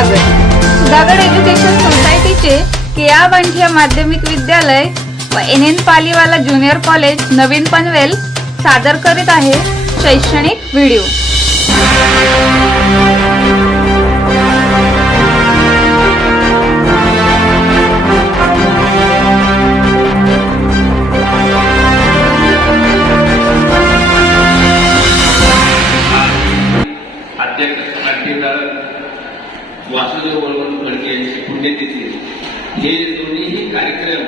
स्वागत. सुधागड एज्युकेशन सोसायटीचे केआ बांठिया माध्यमिक विद्यालय व N N Paliwala junior college नवीन पनवेल सादर करीत आहे शैक्षणिक व्हिडिओ. वासुदेव बळवंत फडके यांची पुण्यतिथी. हे दोन्हीही कार्यक्रम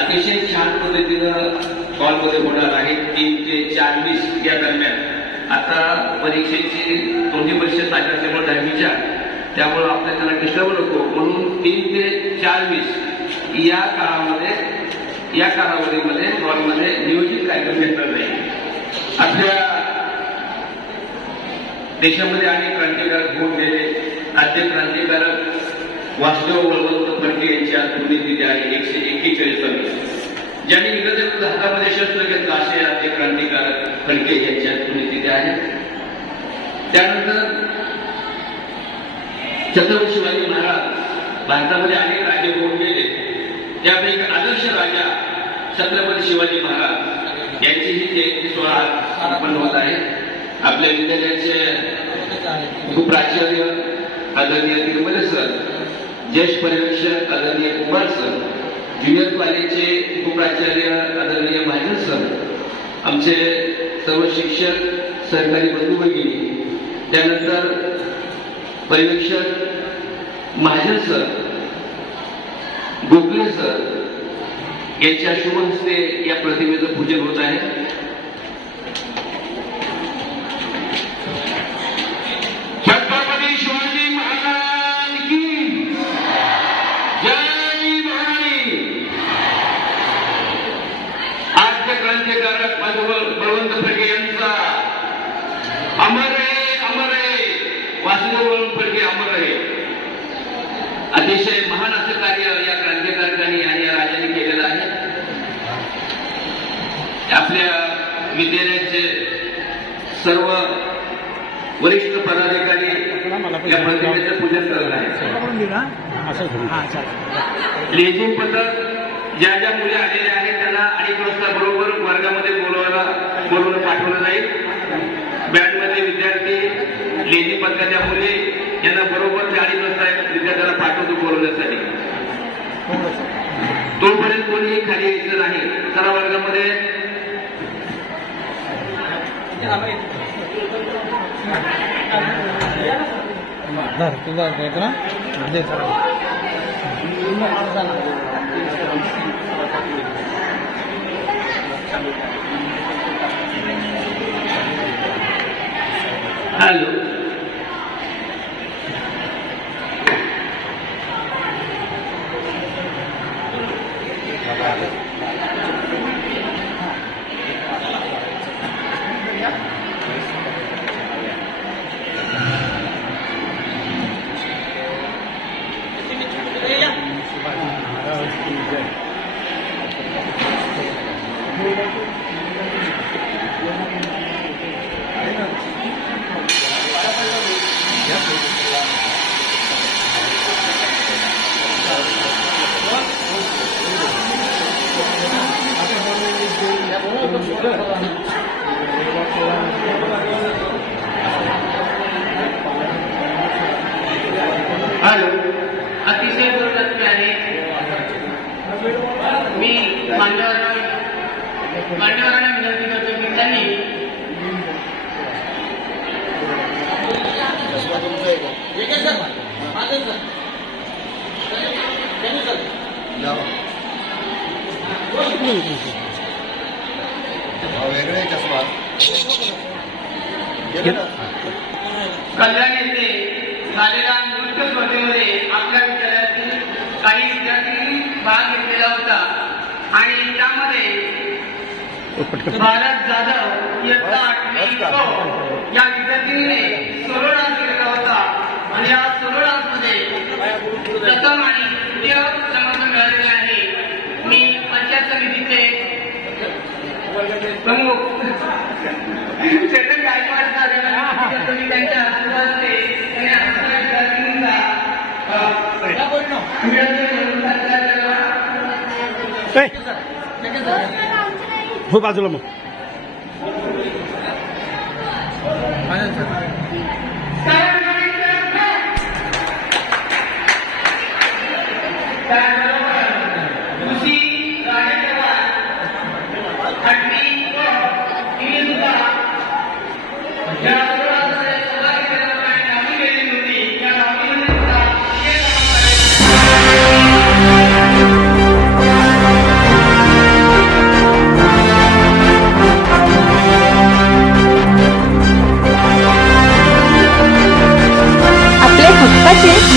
अतिशय छान पद्धतीनं हॉलमध्ये होणार आहेत. तीन ते चार वीस या दरम्यान. आता परीक्षेची दोन्ही परीक्षा चालली असल्यामुळे दहावीच्या त्यामुळं आपल्या त्याला डिस्टर्ब नको. म्हणून तीन ते चार वीस या काळामध्ये या कालावधीमध्ये हॉलमध्ये नियोजित कार्यक्रम घेतला जाईल. आपल्या देशामध्ये अनेक क्रांतिकारक होऊन गेले. आद्य क्रांतिकारक वासुदेव बळवंत फडके यांची आज पुण्यतिथी आहे एकशे एक्केचाळीसावी ज्यांनी इंग्रजांच्या हातामध्ये शस्त्र घेतलं असे आद्य क्रांतिकारक फडके यांची आज पुण्यतिथी आहे. त्यानंतर छत्रपती शिवाजी महाराज भारतामध्ये अनेक राजे होऊन गेले. त्यापैकी आदर्श राजा छत्रपती शिवाजी महाराज यांचीही जयंती सोहळा आज संपन्न होत आहे. आपल्या विद्यालयाचे उपप्राचार्य आदरणीय तिरुमले सर ज्येष्ठ पर्यवेक्षक आदरणीय कुमार सर ज्युनियर कॉलेजचे उपप्राचार्य आदरणीय महाजन सर आमचे सर्व शिक्षक सहकारी बंधू भगिनी त्यानंतर पर्यवेक्षक महाजन सर गोखले सर यांच्या शुभ हस्ते या प्रतिमेचं पूजन होत आहे. अतिशय महान असं कार्य या क्रांतिकारकांनी आणि या राजाने केलेलं आहे. आपल्या विद्यालयाचे सर्व वरिष्ठ पदाधिकारी या प्रतिमेचं पूजन करत आहेत. लेझिम पथक ज्या ज्या मुली आलेल्या आहेत त्यांना अडीच वाजता बरोबर वर्गामध्ये बोलवायला बोलवून पाठवलं जाईल. बँडमध्ये विद्यार्थी लेझिम पथकाच्या मुली धर तुझा येतो ना. दे हॅलो. हॅलो अतिशय दुर्लक्ष आहे मी मान्यवरांना विनंती करतो की त्यांनी वेगळे चष्मा कल्याण येथे झालेल्या नृत्य स्पर्धेमध्ये आपल्या विद्यालयातील काही विद्यार्थ्यांनी भाग घेतलेला होता. आणि त्यामध्ये भारत जाधव इयत्ता आठवी या विद्यार्थिनीने सोलो डान्स केलेला होता. आणि या सोलो डान्समध्ये प्रथम आणि द्वितीय क्रमांक मिळालेले आहे. मी पंचायत समितीचे प्रमुख चेतन गायकवाड सर यांना विनंती करतो की त्यांच्या हस्ते त्यांनी आपल्या विद्यार्थिनींचा ए, हो बाजूला मग चालेल